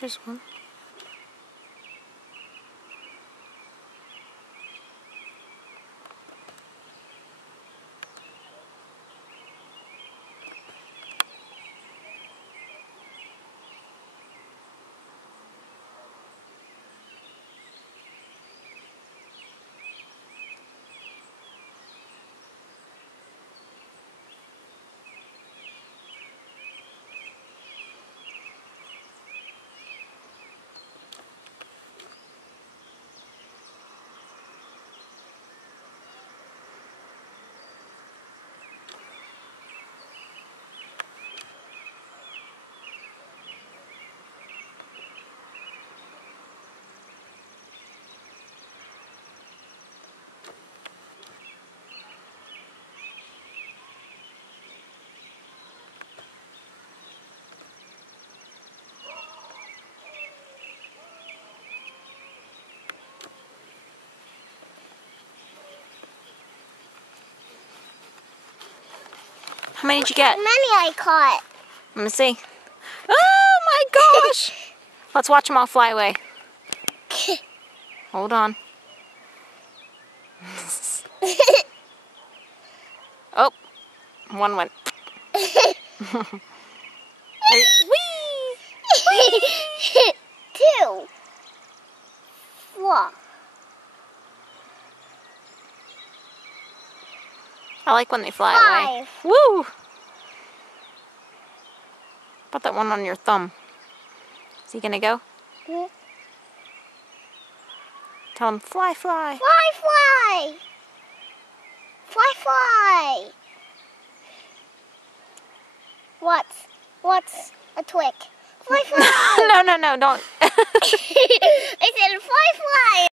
There's one. How many did you get? How many I caught? Let me see. Oh my gosh! Let's watch them all fly away. Hold on. Oh, one went. Whee! Two. Four. I like when they fly away. 5. Woo! Put that one on your thumb. Is he gonna go? Hmm? Tell him, fly, fly. Fly, fly. Fly, fly. What's a twig? Fly, fly. No, don't. I said fly, fly.